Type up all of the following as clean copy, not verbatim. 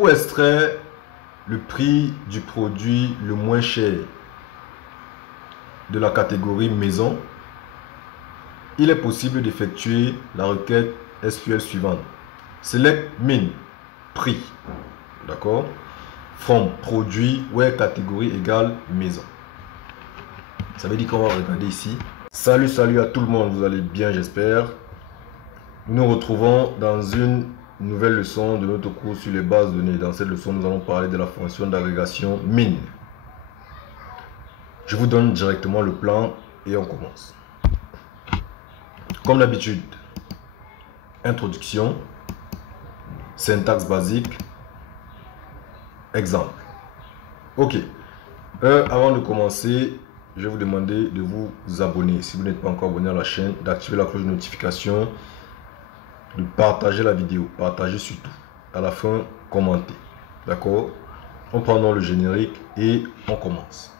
Pour extraire le prix du produit le moins cher de la catégorie maison, il est possible d'effectuer la requête SQL suivante. Select min, prix, d'accord, from produit where catégorie égale maison. Ça veut dire qu'on va regarder ici. Salut à tout le monde, vous allez bien j'espère. Nous nous retrouvons dans une nouvelle leçon de notre cours sur les bases de données. Dans cette leçon, nous allons parler de la fonction d'agrégation min. Je vous donne directement le plan et on commence. Comme d'habitude, introduction, syntaxe basique, exemple. Ok. Avant de commencer, je vais vous demander de vous abonner. Si vous n'êtes pas encore abonné à la chaîne, d'activer la cloche de notification, de partager la vidéo, partager surtout. À la fin, commenter. D'accord? On prend dans le générique et on commence.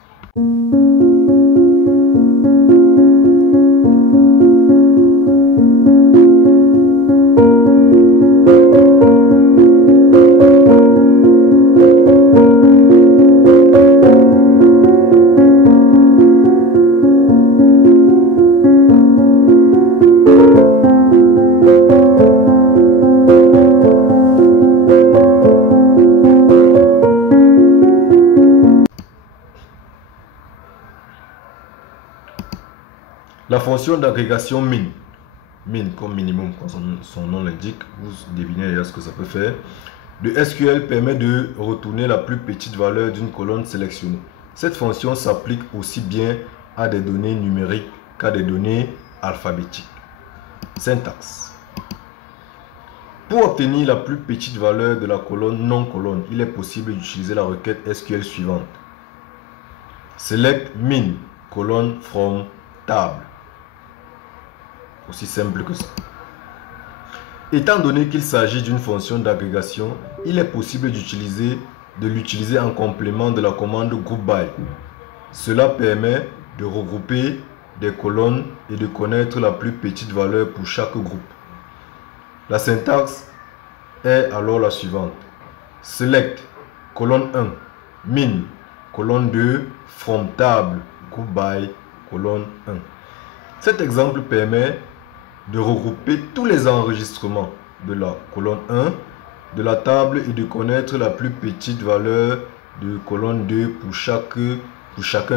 La fonction d'agrégation min, comme minimum, comme son nom l'indique, vous devinez déjà ce que ça peut faire. Le SQL permet de retourner la plus petite valeur d'une colonne sélectionnée. Cette fonction s'applique aussi bien à des données numériques qu'à des données alphabétiques. Syntaxe. Pour obtenir la plus petite valeur de la colonne non colonne, il est possible d'utiliser la requête SQL suivante. Select min, colonne from table. Aussi simple que ça. Étant donné qu'il s'agit d'une fonction d'agrégation, il est possible de l'utiliser en complément de la commande group by. Cela permet de regrouper des colonnes et de connaître la plus petite valeur pour chaque groupe. La syntaxe est alors la suivante. Select, colonne 1, min, colonne 2, from table, group by, colonne 1. Cet exemple permet de regrouper tous les enregistrements de la colonne 1 de la table et de connaître la plus petite valeur de colonne 2 pour chacun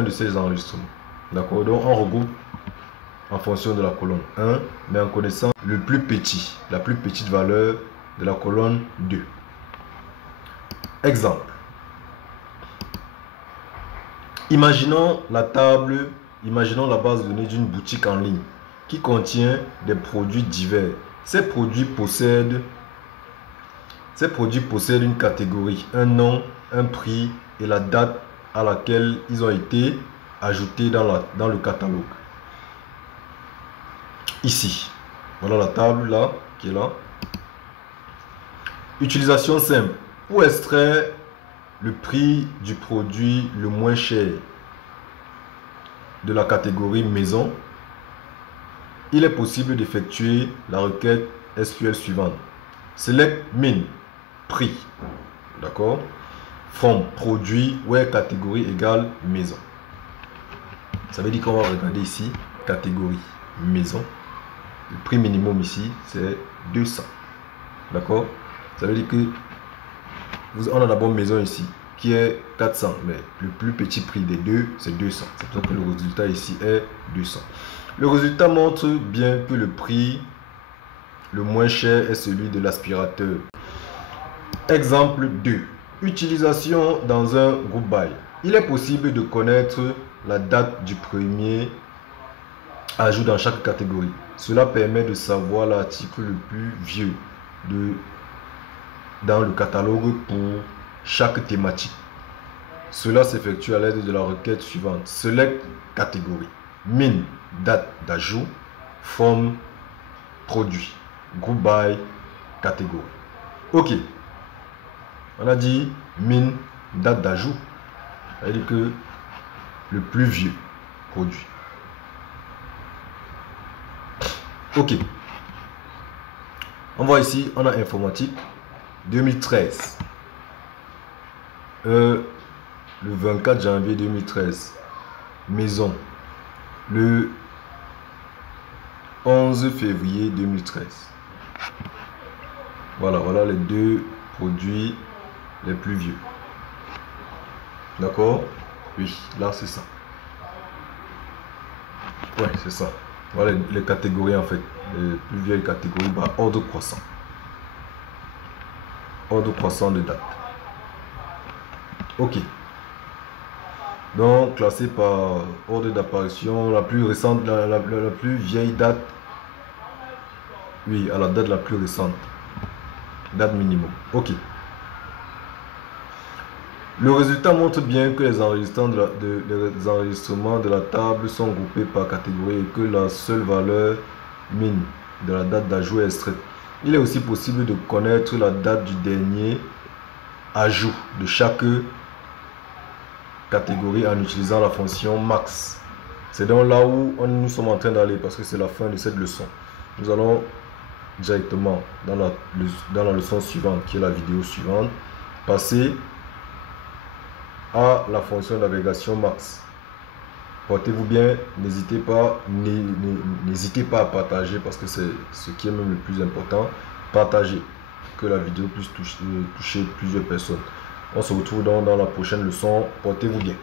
de ces enregistrements. D'accord? Donc on regroupe en fonction de la colonne 1, mais en connaissant la plus petite valeur de la colonne 2. Exemple. Imaginons la base de données d'une boutique en ligne qui contient des produits divers. Ces produits possèdent une catégorie, un nom, un prix et la date à laquelle ils ont été ajoutés dans le catalogue. Ici, voilà la table là, qui est là. Utilisation simple. Pour extraire le prix du produit le moins cher de la catégorie maison, il est possible d'effectuer la requête SQL suivante. Select min, prix, d'accord, from produit where catégorie égale maison. Ça veut dire qu'on va regarder ici, catégorie maison. Le prix minimum ici, c'est 200. D'accord? Ça veut dire que on a d'abord maison ici, qui est 400, mais le plus petit prix des deux, c'est 200. C'est pour ça que le résultat ici est 200. Le résultat montre bien que le prix le moins cher est celui de l'aspirateur. Exemple 2. Utilisation dans un group by. Il est possible de connaître la date du premier ajout dans chaque catégorie. Cela permet de savoir l'article le plus vieux dans le catalogue pour chaque thématique. Cela s'effectue à l'aide de la requête suivante. Select catégorie. Min, date d'ajout, from, produit, group by, catégorie. Ok. On a dit min, date d'ajout. C'est-à-dire que le plus vieux produit. Ok. On voit ici, on a informatique 2013. le 24 janvier 2013. Maison, le 11 février 2013. Voilà, voilà les deux produits les plus vieux. D'accord? Oui, là c'est ça. Ouais, c'est ça. Voilà les catégories en fait. Les plus vieilles catégories par ordre croissant. Ordre croissant de date. Ok. Donc, classé par ordre d'apparition, la plus récente, la plus vieille date. Oui, à la date la plus récente. Date minimum. Ok. Le résultat montre bien que les enregistrements de la table sont groupés par catégorie et que la seule valeur min de la date d'ajout est extraite. Il est aussi possible de connaître la date du dernier ajout de chaque catégorie en utilisant la fonction max. C'est donc là où nous sommes en train d'aller parce que c'est la fin de cette leçon. Nous allons directement dans la leçon suivante qui est la vidéo suivante passer à la fonction d'agrégation max. Portez-vous bien, n'hésitez pas à partager parce que c'est ce qui est même le plus important. Partagez, que la vidéo puisse toucher plusieurs personnes. On se retrouve dans la prochaine leçon. Portez-vous bien.